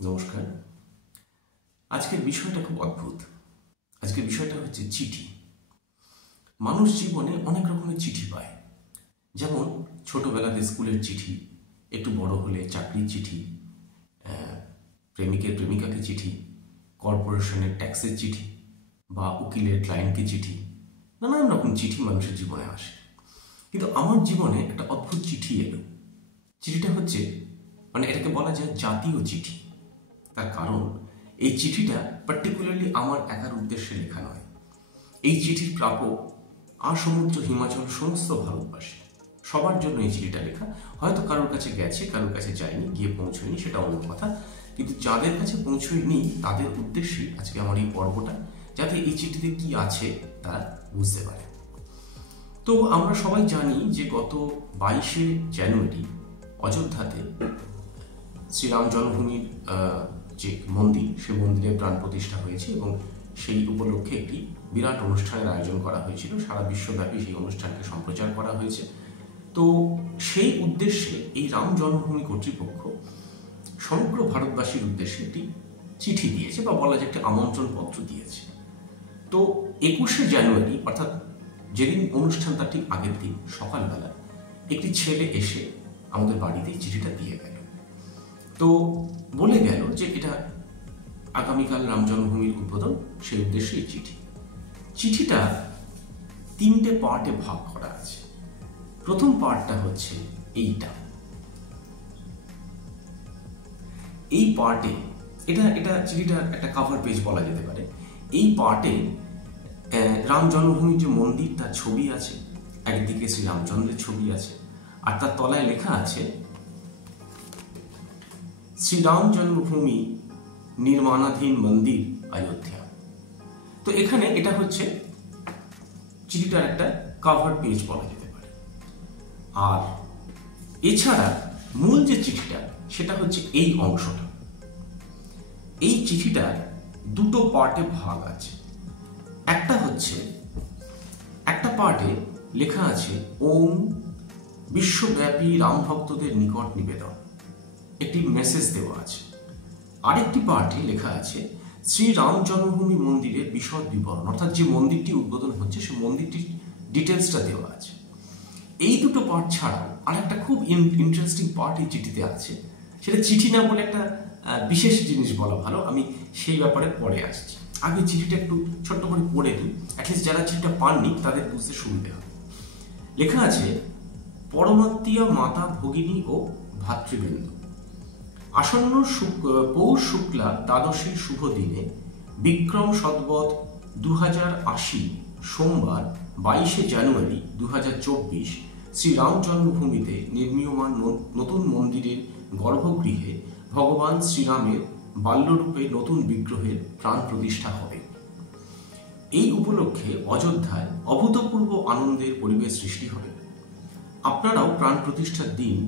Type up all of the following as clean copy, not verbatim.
নমস্কার। আজকের বিষয়টা খুব অদ্ভুত। আজকের বিষয়টা হচ্ছে চিঠি। মানুষ জীবনে অনেক রকমের চিঠি পায়। যেমন ছোটবেলাতে স্কুলের চিঠি, একটু বড় হলে চাকরির চিঠি, প্রেমিকের প্রেমিকাকে চিঠি, কর্পোরেশনের ট্যাক্সের চিঠি, বা উকিলের ক্লায়েন্টকে চিঠি। নানান রকম চিঠি মানুষের জীবনে আসে। কিন্তু আমার জীবনে একটা অদ্ভুত চিঠি এলো। চিঠিটা হচ্ছে এটাকে বলা যায় জাতীয় চিঠি। তার কারণ এই চিঠিটা পার্টিকুলারলি আমার একার উদ্দেশ্যে লেখা নয়। এই চিঠির প্রাপক সমুদ্র হিমাচল সমস্ত ভারতবাসী, সবার জন্য এই চিঠিটা লেখা। হয়তো কারোর কাছে গেছে, কারোর কাছে যায়নি, গিয়ে পৌঁছয়নি, সেটা অন্য কথা। কিন্তু যাদের কাছে পৌঁছয়নি তাদের উদ্দেশ্যেই আজকে আমার এই পর্বটা, যাতে এই চিঠিতে কি আছে তারা বুঝতে পারে। তো আমরা সবাই জানি যে গত 22শে জানুয়ারি অযোধ্যাতে শ্রীরাম জন্মভূমির যে মন্দির, সে মন্দিরের প্রাণ প্রতিষ্ঠা হয়েছে এবং সেই উপলক্ষে একটি বিরাট অনুষ্ঠানের আয়োজন করা হয়েছিল। সারা বিশ্বব্যাপী সেই অনুষ্ঠানকে সম্প্রচার করা হয়েছে। তো সেই উদ্দেশ্যে এই রাম জন্মভূমি কর্তৃপক্ষ সমগ্র ভারতবাসীর উদ্দেশ্যে একটি চিঠি দিয়েছে, বা বলা যায় একটি আমন্ত্রণ পত্র দিয়েছে। তো 21শে জানুয়ারি, অর্থাৎ যেদিন অনুষ্ঠান তার ঠিক আগের দিন সকালবেলা, একটি ছেলে এসে আমাদের বাড়িতে চিঠিটা দিয়ে গেল। তো বলে গেল যে এটা আগামীকাল রাম জন্মভূমির উদ্বোধন, সেই উদ্দেশ্যে এই চিঠিটা 3টে পার্টে ভাগ করা আছে। প্রথম পার্টটা হচ্ছে এইটা। এই পার্টে এটা চিঠিটার একটা কভার পেজ বলা যেতে পারে। এই পার্টে রাম জন্মভূমির যে মন্দির, তার ছবি আছে, একদিকে শ্রী রামচন্দ্রের ছবি আছে, আর তার তলায় লেখা আছে শ্রীরাম জন্মভূমি নির্মাণাধীন মন্দির অযোধ্যা। তো এখানে এটা হচ্ছে চিঠিটার একটা কভার পেজ বলা যেতে পারে। আর এছাড়া মূল যে চিঠিটা, সেটা হচ্ছে এই অংশটা। এই চিঠিটার দুটো পার্টে ভাগ আছে। একটা পার্টে লেখা আছে ওম বিশ্বব্যাপী রাম ভক্তদের নিকট নিবেদন, একটি মেসেজ দেওয়া আছে। আরেকটি পার্টে লেখা আছে শ্রী রাম জন্মভূমি মন্দিরের বিশদ বিবরণ, অর্থাৎ যে মন্দিরটি উদ্বোধন হচ্ছে সে মন্দিরটির ডিটেলসটা দেওয়া আছে। এই দুটো পার্ট ছাড়াও আরেকটা খুব ইন্টারেস্টিং পার্ট এই চিঠিতে আছে। সেটা চিঠি না বলে একটা বিশেষ জিনিস বলা ভালো, আমি সেই ব্যাপারে পরে আসছি। আগে চিঠিটা একটু ছোট্ট করে পড়ে নিই, অ্যাটলিস্ট যারা চিঠিটা পাননি তাদের বুঝতে সুবিধা হবে। লেখা আছে পরমাত্মীয় মাতা ভগিনী ও ভাতৃবৃন্দ, আসন্ন পৌষ শুক্লা দ্বাদশীর শুভ দিনে বিক্রম সদ্বৎ 2080 সোমবার 22শে জানুয়ারি 2024 শ্রীরাম জন্মভূমিতে নির্মীয়মান নতুন মন্দিরের গর্ভগৃহে ভগবান শ্রীরামের বাল্যরূপে নতুন বিগ্রহের প্রাণ প্রতিষ্ঠা হবে। এই উপলক্ষে অযোধ্যায় অভূতপূর্ব আনন্দের পরিবেশ সৃষ্টি হবে। আপনারাও প্রাণ প্রতিষ্ঠার দিন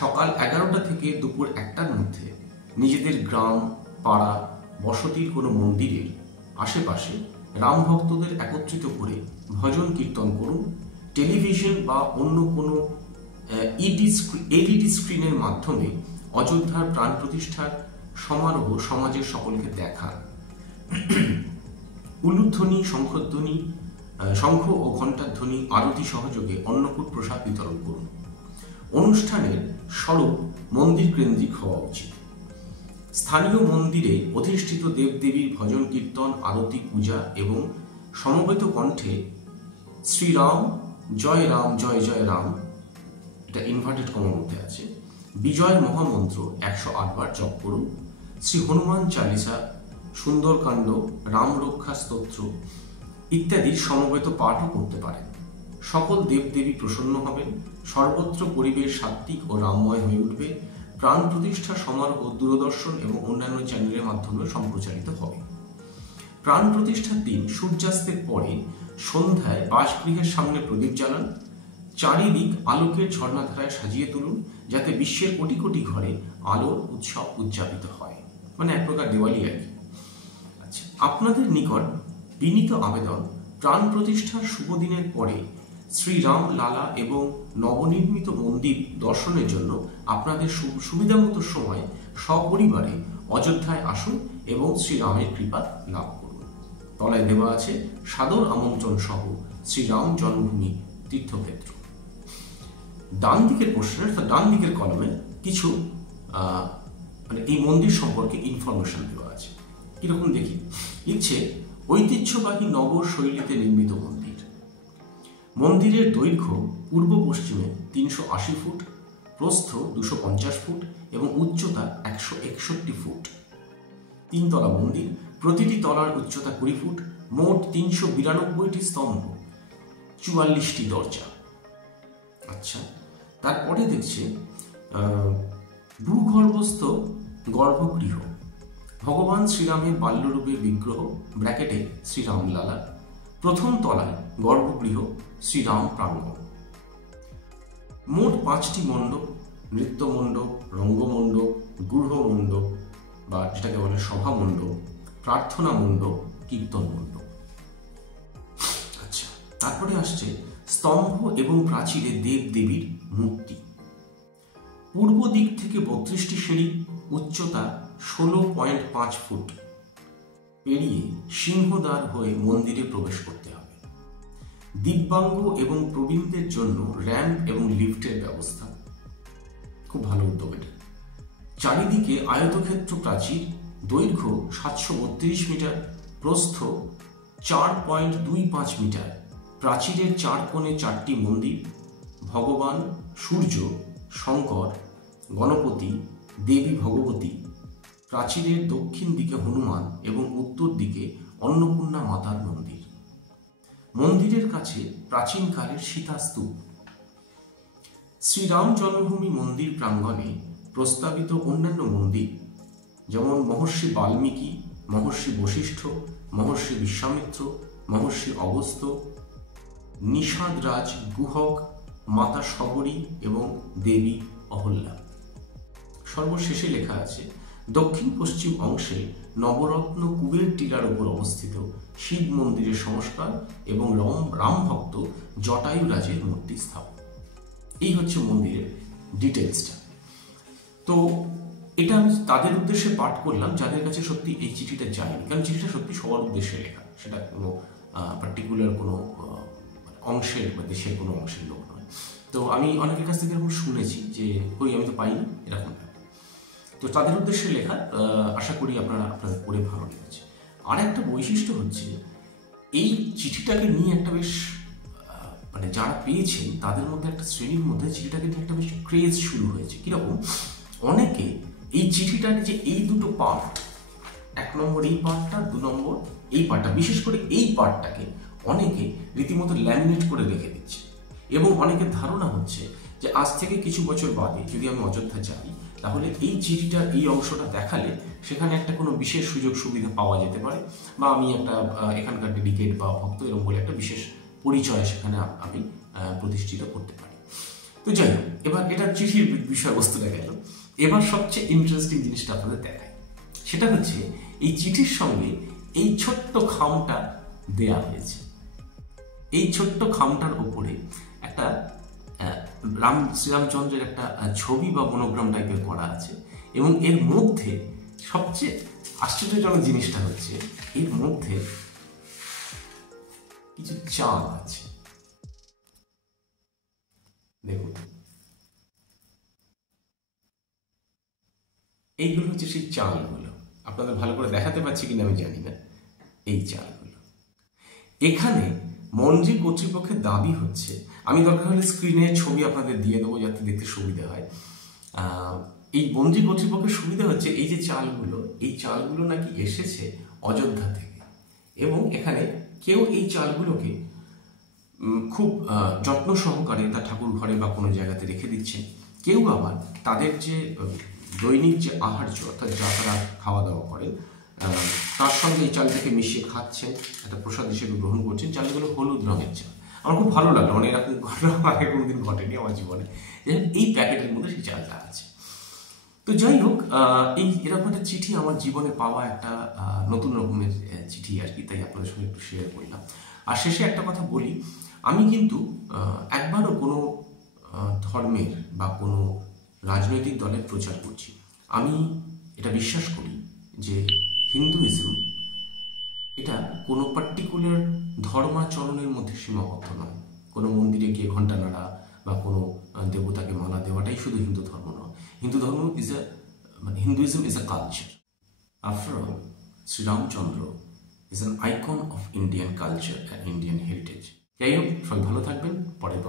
সকাল 11টা থেকে দুপুর 1টার মধ্যে নিজেদের গ্রাম, পাড়া, বসতির কোনো মন্দিরের আশেপাশে রাম ভক্তদের একত্রিত করে ভজন কীর্তন করুন। টেলিভিশন বা অন্য কোনো এলইডি স্ক্রিনের মাধ্যমে অযোধ্যার প্রাণ প্রতিষ্ঠার সমারোহ সমাজের সকলকে দেখান। উলুধ্বনি, শঙ্খধ্বনি, শঙ্খ ও ঘণ্টার ধ্বনি, আরতি সহযোগে অন্নকূট প্রসাদ বিতরণ করুন। অনুষ্ঠানের স্বরূপ মন্দির কেন্দ্রিক হওয়া উচিত। স্থানীয় মন্দিরে অধিষ্ঠিত দেবদেবীর ভজন কীর্তন, আরতি, পূজা এবং সমবেত কণ্ঠে শ্রীরাম জয় রাম জয় জয় রাম, এটা ইনভার্টেড কমার মধ্যে আছে, বিজয় মহামন্ত্র 108 বার জপ করুন। শ্রী হনুমান চালিসা, সুন্দরকাণ্ড, রাম রক্ষা স্তোত্র ইত্যাদি সমবেত পাঠও করতে পারেন। সকল দেবদেবী প্রসন্ন হবেন। সর্বত্র পরিবেশ সাত্ত্বিক ও রামময় হয়ে উঠবে। প্রাণ প্রতিষ্ঠা সমারোহ দূরদর্শন এবং অন্যান্য চ্যানেলের মাধ্যমে সম্প্রচারিত হবে। প্রাণ প্রতিষ্ঠার দিন সূর্যাস্তের পরে সন্ধ্যায় বাসগৃহের সামনে প্রদীপ জ্বালান। চারিদিক আলোকের ঝর্ণাধারায় সাজিয়ে তুলুন, যাতে বিশ্বের কোটি কোটি ঘরে আলোর উৎসব উদযাপিত হয়। এক প্রকার দেওয়ালি আর কি। আচ্ছা, আপনাদের নিকট বিনীত আবেদন, প্রাণ প্রতিষ্ঠার শুভ দিনের পরে শ্রীরাম লালা এবং নবনির্মিত মন্দির দর্শনের জন্য আপনাদের সুবিধামতো সময় সপরিবারে অযোধ্যায় আসুন এবং শ্রীরামের কৃপা লাভ করুন। তলায় দেওয়া আছে সাদর আমন্ত্রণ সহ শ্রীরাম জন্মভূমি তীর্থক্ষেত্র। ডান দিকের পোর্শনে অর্থাৎ ডান দিকের কলমে কিছু মানে এই মন্দির সম্পর্কে ইনফরমেশন দেওয়া আছে। কিরকম দেখি, লিখছে ঐতিহ্যবাহী নগর শৈলীতে নির্মিত মন্দির। মন্দিরের দৈর্ঘ্য পূর্ব পশ্চিমে 380 ফুট, প্রস্থ 250 ফুট এবং উচ্চতা 161 ফুট। 3 তলা মন্দির, প্রতিটি তলার উচ্চতা 20 ফুট, মোট 392টি স্তম্ভ, 44টি দরজা। আচ্ছা, তারপরে দেখছে ভূগর্ভস্থ গর্ভগৃহ, ভগবান শ্রীরামের বাল্যরূপের বিগ্রহ ব্র্যাকেটে শ্রীরামলালা, প্রথম তলায় গর্ভগৃহ শ্রীরাম প্রাঙ্গণ। মোট 5টি মণ্ডপ, নৃত্য মণ্ডপ, রঙ্গমণ্ডপ, গূঢ় মণ্ডপ বা যেটাকে বলে সভা মণ্ডপ, প্রার্থনা মণ্ডপ, কীর্তন মণ্ডপ। আচ্ছা, তারপরে আসছে স্তম্ভ এবং প্রাচীরে দেব দেবীর মূর্তি। পূর্ব দিক থেকে 32টি সিঁড়ি, উচ্চতা 16.5 ফুট পেরিয়ে সিংহদ্বার হয়ে মন্দিরে প্রবেশ করতে হবে। দিব্যাঙ্গ এবং প্রবীণদের জন্য র্যাম্প এবং লিফটের ব্যবস্থা, খুব ভালো উদ্যোগ এটা। চারিদিকে আয়তক্ষেত্র প্রাচীর, দৈর্ঘ্য 732 মিটার, প্রস্থ 4.25 মিটার। প্রাচীরের 4 কোণে 4টি মন্দির, ভগবান সূর্য, শঙ্কর, গণপতি, দেবী ভগবতী। প্রাচীরের দক্ষিণ দিকে হনুমান এবং উত্তর দিকে অন্নপূর্ণা মাতার মন্দির। মন্দিরের কাছে প্রাচীনকালের সীতাস্তূপ। শ্রীরাম জন্মভূমি মন্দির প্রাঙ্গণে প্রস্তাবিত অন্যান্য মন্দির যেমন মহর্ষি বাল্মীকি, মহর্ষি বশিষ্ঠ, মহর্ষি বিশ্বামিত্র, মহর্ষি অগস্ত্য, নিষাদরাজ গুহক, মাতা শবরী এবং দেবী অহল্যা। সর্বশেষে লেখা আছে দক্ষিণ পশ্চিম অংশে নবরত্ন কুবের টিলার উপর অবস্থিত শিব মন্দিরের সংস্কার এবং রাম ভক্ত জটায়ুরাজের মূর্তি স্থাপন। এই হচ্ছে মন্দিরের ডিটেলসটা। তো এটা আমি তাদের উদ্দেশ্যে পাঠ করলাম যাদের কাছে সত্যি এই চিঠিটা যায়নি, কারণ চিঠিটা সত্যি সবার উদ্দেশ্যে লেখা, সেটা কোনো পার্টিকুলার কোনো অংশের বা দেশের কোনো অংশের লোক নয়। তো আমি অনেকের কাছ থেকে এরকম শুনেছি যে ওই আমি তো পাইনি এরকম। তো তাদের উদ্দেশ্যে লেখা, আশা করি আপনাদের পড়ে ভালো লেগেছে। আর একটা বৈশিষ্ট্য হচ্ছে এই চিঠিটাকে নিয়ে একটা বেশ মানে যারা পেয়েছেন তাদের মধ্যে একটা শ্রেণীর মধ্যে চিঠিটাকে নিয়ে একটা বেশ ক্রেজ শুরু হয়েছে। কিরকম, অনেকে এই চিঠিটার যে এই দুটো পার্ট, 1 নম্বর এই পার্টটা, 2 নম্বর এই পার্টটা, বিশেষ করে এই পার্টটাকে অনেকে রীতিমতো ল্যামিনেট করে রেখে দিচ্ছে এবং অনেকের ধারণা হচ্ছে যে আজ থেকে কিছু বছর বাদে যদি আমি অযোধ্যা যাই তাহলে এই চিঠিটার এই অংশটা দেখালে সেখানে একটা কোনো বিশেষ সুযোগ সুবিধা পাওয়া যেতে পারে, বা আমি একটা এখানকার ডেডিকেট বা ভক্ত এরকম বলে একটা বিশেষ পরিচয় সেখানে আমি প্রতিষ্ঠিত করতে পারি। তো যাই হোক, এবার এটা চিঠির বিষয়বস্তুটা গেল। এবার সবচেয়ে ইন্টারেস্টিং জিনিসটা আপনাদের দেখায়, সেটা হচ্ছে এই চিঠির সঙ্গে এই ছোট্ট খামটা দেয়া হয়েছে। এই ছোট্ট খামটার উপরে একটা শ্রীরামচন্দ্রের একটা ছবি বা মনোগ্রাম টাইপের করা আছে এবং এর মধ্যে সবচেয়ে আশ্চর্যজনক জিনিসটা হচ্ছে এর মধ্যে কিছু চাল আছে। দেখুন, এইগুলো হচ্ছে সেই চালগুলো। আপনাদের ভালো করে দেখাতে পাচ্ছি কিনা আমি জানি না। এই চালগুলো এখানে মন্দির কর্তৃপক্ষের দাবি হচ্ছে, আমি দরকার হলে স্ক্রিনে ছবি আপনাদের দিয়ে দেবো যাতে দেখতে সুবিধা হয়। এই মন্দির কর্তৃপক্ষের সুবিধা হচ্ছে এই যে চালগুলো, এই চালগুলো নাকি এসেছে অযোধ্যা থেকে এবং এখানে কেউ এই চালগুলোকে খুব যত্ন সহকারে তার ঠাকুর ঘরে বা কোনো জায়গাতে রেখে দিচ্ছে, কেউ আবার তাদের যে দৈনিক যে আহার্য অর্থাৎ যা তারা খাওয়া দাওয়া করে তার সঙ্গে এই চালটাকে মিশিয়ে খাচ্ছেন, একটা প্রসাদ হিসেবে গ্রহণ করছেন। চালগুলো হলুদ রঙের চাল। আমার খুব ভালো লাগলো, মানে এরকম ঘটনা আগে কোনোদিন ঘটেনি আমার জীবনে। এই প্যাকেটের মধ্যে সেই চালটা আছে। তো যাই হোক, এই এরকম একটা চিঠি আমার জীবনে পাওয়া একটা নতুন রকমের চিঠি আর কি, তাই আপনাদের সঙ্গে একটু শেয়ার করলাম। আর শেষে একটা কথা বলি, আমি কিন্তু একবারও কোনো ধর্মের বা কোনো রাজনৈতিক দলের প্রচার করছি। আমি এটা বিশ্বাস করি যে হিন্দুইজম এটা কোনো পার্টিকুলার ধর্মাচরণের মধ্যে সীমাবদ্ধ নয়। কোনো মন্দিরে গিয়ে ঘণ্টা নাড়া বা কোনো দেবতাকে মালা দেওয়াটাই শুধু হিন্দু ধর্ম নয়। হিন্দু ধর্ম Hinduism is a culture. After all, Shriramchandra is an icon of Indian culture and Indian heritage. যাই হোক, সবাই ভালো থাকবেন। পরের